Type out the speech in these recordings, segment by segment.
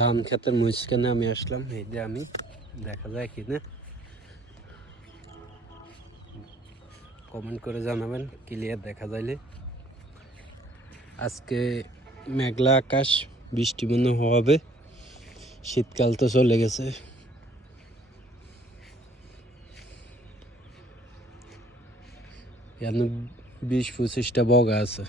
ধান ক্ষেতের মাঝখানে আমি আসলাম, এই যে আমি, দেখা যায় কিনা কমেন্ট করে জানাবেন ক্লিয়ার দেখা যাইলে। আজকে মেঘলা আকাশ, বৃষ্টি মনে হবে, শীতকাল তো চলে গেছে। এখানে 20-25টা বগা আছে।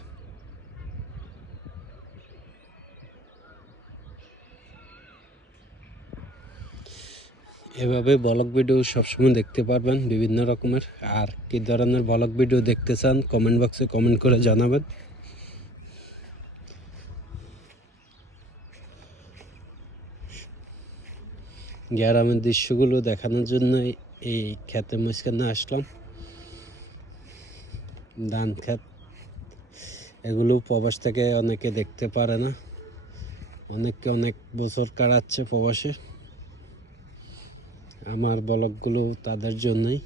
এভাবে ব্লগ ভিডিও সবসময় দেখতে পারবেন বিভিন্ন রকমের। আর কী ধরনের ব্লগ ভিডিও দেখতে চান কমেন্ট বক্সে কমেন্ট করে জানাবেন। গ্রামের দৃশ্যগুলো দেখানোর জন্য এই ক্ষেতের মাঝখানে আসলাম। ধান ক্ষেত, এগুলো প্রবাস থেকে অনেকে দেখতে পারে না, অনেককে অনেক বছর কাটাচ্ছে প্রবাসে। আমার ব্লগগুলো তাদের জন্যই।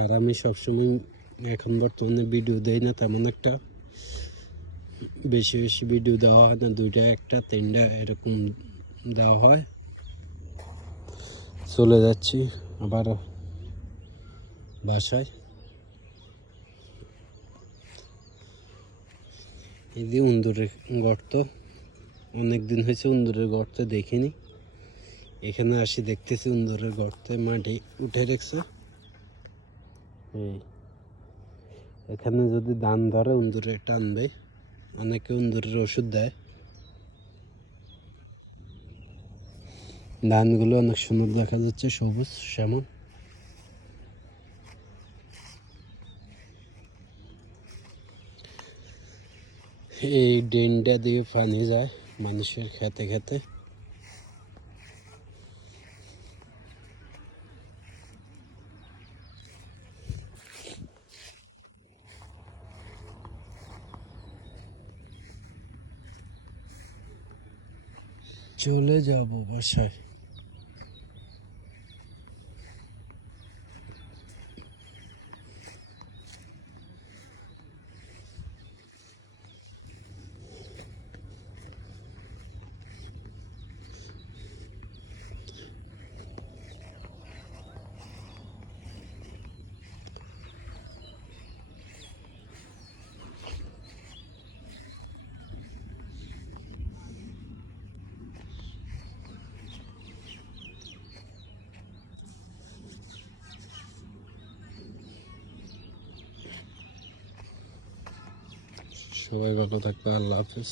আর আমি সবসময় এখন বর্তমানে ভিডিও দেই না তেমন একটা, বেশি বেশি ভিডিও দেওয়া হয় না, 2টা 1টা 3টা এরকম দেওয়া হয়। চলে যাচ্ছি আবার বাসায়। এই যে উন্দরের গর্ত, অনেক দিন হয়েছে উন্দরের গর্ত দেখিনি, এখানে আসি দেখতেছি উন্দরের গর্তে মাটি উঠে রেখেছে। এখানে যদি ধান ধরে উন্দরে টানবে, অনেকে উন্দরের ওষুধ দেয়। ধানগুলো অনেক সুন্দর দেখা যাচ্ছে, সবুজ শ্যামল। এই ড্রেনটা দিয়ে পানি যায় মানুষের খেতে খেতে। চলে যাব বাসায়। সবাই ভালো থাকবে, আল্লাহ হাফেজ।